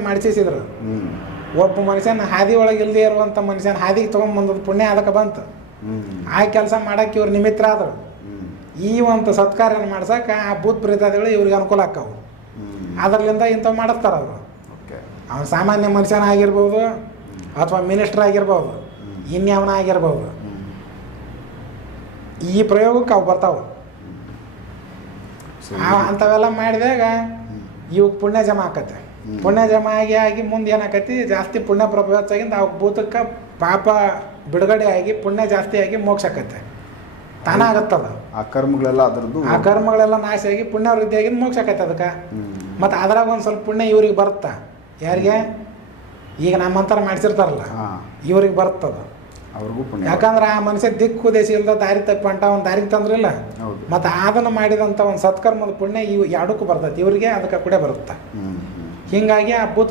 ಮಾಡಿಸಿದ್ರು. ಒಬ್ಬ ಮನುಷ್ಯನ ಹಾದಿ ಒಳಗೆ ಇಲ್ಲದೆ ಇರುವಂಥ ಮನುಷ್ಯನ ಹಾದಿಗೆ ತೊಗೊಂಬಂದದ್ದು ಪುಣ್ಯ ಅದಕ್ಕೆ ಬಂತು. ಆ ಕೆಲಸ ಮಾಡಕ್ಕೆ ಇವ್ರು ನಿಮಿತ್ರ ಆದರು. ಈ ಒಂದು ಸತ್ಕಾರ್ಯನ ಮಾಡ್ಸಕ್ಕೆ ಆ ಭೂತ್ ಪ್ರೇತಾದಿಗಳು ಇವ್ರಿಗೆ ಅನುಕೂಲ ಆಕ್ಕವು. ಅದರಿಂದ ಇಂಥವು ಮಾಡಿಸ್ತಾರೆ ಅವರು. ಅವನು ಸಾಮಾನ್ಯ ಮನುಷ್ಯನ ಆಗಿರ್ಬೋದು ಅಥವಾ ಮಿನಿಸ್ಟರ್ ಆಗಿರ್ಬೋದು, ಇನ್ಯಾವನ ಆಗಿರ್ಬೋದು. ಈ ಪ್ರಯೋಗಕ್ಕೆ ಅವು ಬರ್ತಾವೆ. ಅಂಥವೆಲ್ಲ ಮಾಡಿದಾಗ ಇವಾಗ ಪುಣ್ಯ ಜಮಾ ಆಕತ್ತೆ. ಪುಣ್ಯ ಜಮಾ ಆಗಿ ಮುಂದೆ ಏನಾಕತಿ, ಜಾಸ್ತಿ ಪುಣ್ಯ ಪ್ರಪಂಚಾಗಿಂದ ಅವ್ ಭೂತಕ್ಕೆ ಪಾಪ ಬಿಡುಗಡೆ ಆಗಿ ಪುಣ್ಯ ಜಾಸ್ತಿ ಆಗಿ ಮೋಕ್ಷ ಆಕತ್ತೆ. ತಾನಾಗತ್ತದ ಆ ಕರ್ಮಗಳೆಲ್ಲ ಅದರದ್ದು, ಆ ಕರ್ಮಗಳೆಲ್ಲ ನಾಶ ಆಗಿ ಪುಣ್ಯ ವೃದ್ಧಿ ಆಗಿದ್ದು ಮೋಕ್ಷ ಆಕತ್ತೆ ಅದಕ್ಕೆ. ಮತ್ತು ಅದ್ರಾಗ ಒಂದು ಸ್ವಲ್ಪ ಪುಣ್ಯ ಇವ್ರಿಗೆ ಬರುತ್ತಾ, ಯಾರಿಗೆ ಈಗ ನಮ್ಮಂತರ ಮಾಡಿಸಿರ್ತಾರಲ್ಲ ಇವ್ರಿಗೆ ಬರ್ತದ ಅವ್ರಿಗೂ ಪುಣ್ಯ. ಯಾಕಂದ್ರೆ ಆ ಮನುಷ್ಯ ದಿಕ್ಕು ದೇಶ ಇಲ್ದ ದಾರಿ ತಪ್ಪಂಟ ಒಂದು ದಾರಿಗೆ ತಂದ್ರಿಲ್ಲ. ಮತ್ತು ಅದನ್ನು ಮಾಡಿದಂಥ ಒಂದು ಸತ್ಕರ್ಮದ ಪುಣ್ಯ ಇವು ಎರಡಕ್ಕೂ ಬರ್ತೈತಿ. ಇವ್ರಿಗೆ ಅದಕ್ಕೆ ಕೂಡ ಬರುತ್ತೆ. ಹಿಂಗಾಗಿ ಆ ಭೂತ